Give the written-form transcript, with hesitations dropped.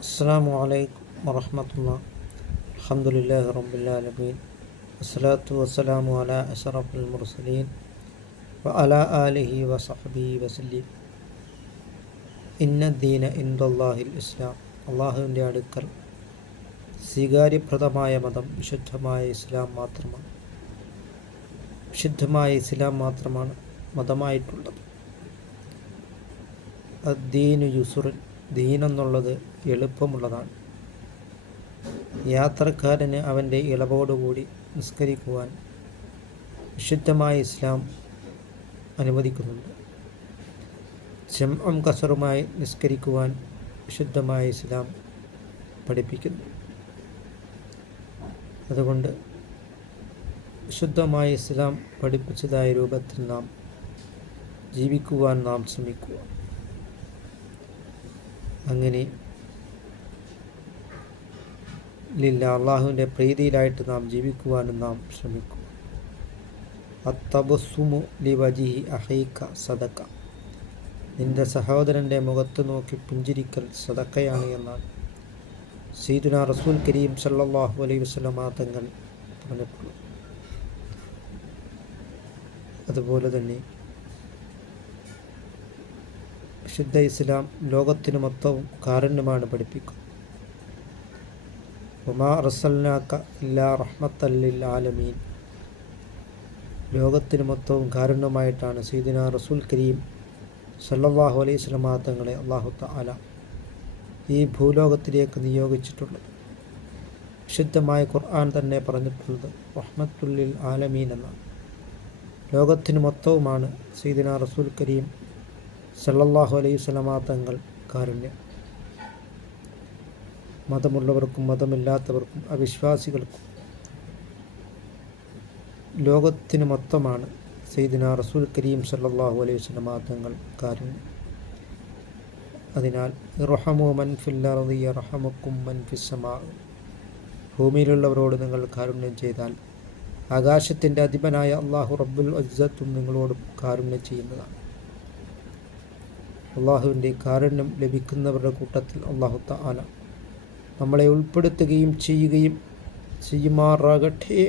അസ്സലാമു അലൈക്കും വറഹ്മത്തുള്ളാഹി. അൽഹംദുലില്ലാഹി റബ്ബിൽ ആലമീൻ. വസ്സലാത്തു വസ്സലാമു അലാ അശ്റഫിൽ മുർസലീൻ വഅലാ ആലിഹി വസഹ്ബിഹി വസല്ലം. ഇന്നദ്ദീന ഇൻദല്ലാഹിൽ ഇസ്ലാം. അള്ളാഹുവിൻ്റെ അടുക്കൽ സ്വീകാര്യപ്രദമായ മതം വിശുദ്ധമായ ഇസ്ലാം മാത്രമാണ്. വിശുദ്ധമായ ഇസ്ലാം മാത്രമാണ് മതമായിട്ടുള്ളത്. അദ്ദീനു യുസുറിൻ, ദീൻ എന്നുള്ളത് എളുപ്പമുള്ളതാണ്. യാത്രക്കാരന് അവൻ്റെ ഇളവോടുകൂടി നിസ്കരിക്കുവാൻ വിശുദ്ധമായ ഇസ്ലാം അനുവദിക്കുന്നുണ്ട്. ജംഉം കസറുമായി നിസ്കരിക്കുവാൻ വിശുദ്ധമായ ഇസ്ലാം പഠിപ്പിക്കുന്നു. അതുകൊണ്ട് വിശുദ്ധമായ ഇസ്ലാം പഠിപ്പിച്ചതായ രൂപത്തിൽ നാം ജീവിക്കുവാൻ നാം ശ്രമിക്കുക. അങ്ങനെ അള്ളാഹുവിൻ്റെ പ്രീതിയിലായിട്ട് നാം ജീവിക്കുവാനും നാം ശ്രമിക്കുക. അത്തബസ്സുമു ലിവജിഹി അഹീക സദക്ക, നിന്റെ സഹോദരൻ്റെ മുഖത്ത് നോക്കി പുഞ്ചിരിക്കൽ സദക്കയാണ് എന്നാണ് സയ്യിദുനാ റസൂൽ കരീം സല്ലല്ലാഹു അലൈഹി വസല്ലമ തങ്ങൾ പറഞ്ഞിട്ടുള്ളത്. അതുപോലെ തന്നെ വിശുദ്ധ ഇസ്ലാം ലോകത്തിന് മൊത്തവും കാരുണ്യമാണ് പഠിപ്പിക്കുന്നത്. വമാ അർസൽനാക ഇല്ലാ റഹ്മത്തൽ ലിൽ ആലമീൻ, ലോകത്തിന് മൊത്തവും കാരുണ്യമായിട്ടാണ് സയ്യിദുനാ റസൂൽ കരീം സല്ലല്ലാഹു അലൈഹി വസല്ലമ തങ്ങളെ അല്ലാഹു തആല ഈ ഭൂലോകത്തിലേക്ക് നിയോഗിച്ചിട്ടുള്ളത്. വിശുദ്ധമായ ഖുർആൻ തന്നെ പറഞ്ഞിട്ടുള്ളത് റഹ്മത്തുൽ ലിൽ ആലമീൻ എന്നാണ്. ലോകത്തിന് മൊത്തവുമാണ് സയ്യിദുനാ റസൂൽ കരീം സല്ലല്ലാഹു അലൈഹി വസല്ലമ തങ്ങൾ കാരുണ്യം. മതമുള്ളവർക്കും മതമില്ലാത്തവർക്കും അവിശ്വാസികൾക്കും ലോകത്തിന് മൊത്തമാണ് സയ്യിദുനാ റസൂൽ കരീം സല്ലല്ലാഹു അലൈഹി വസല്ലമ തങ്ങൾ കാരുണ്യം. അതിനാൽ ഇർഹമു മൻ ഫിൽ അർദി യർഹമുക്കും മൻ ഫിസ് സമാ, ഭൂമിയിലുള്ളവരോട് നിങ്ങൾ കാരുണ്യം ചെയ്താൽ ആകാശത്തിൻ്റെ അധിപനായ അല്ലാഹു റബ്ബുൽ ഇസ്സത്തും നിങ്ങളോട് കാരുണ്യം ചെയ്യുന്നതാണ്. അള്ളാഹുവിൻ്റെ കാരുണ്യം ലഭിക്കുന്നവരുടെ കൂട്ടത്തിൽ അല്ലാഹു തആല നമ്മളെ ഉൾപ്പെടുത്തുകയും ചെയ്യുമാറാകട്ടെ.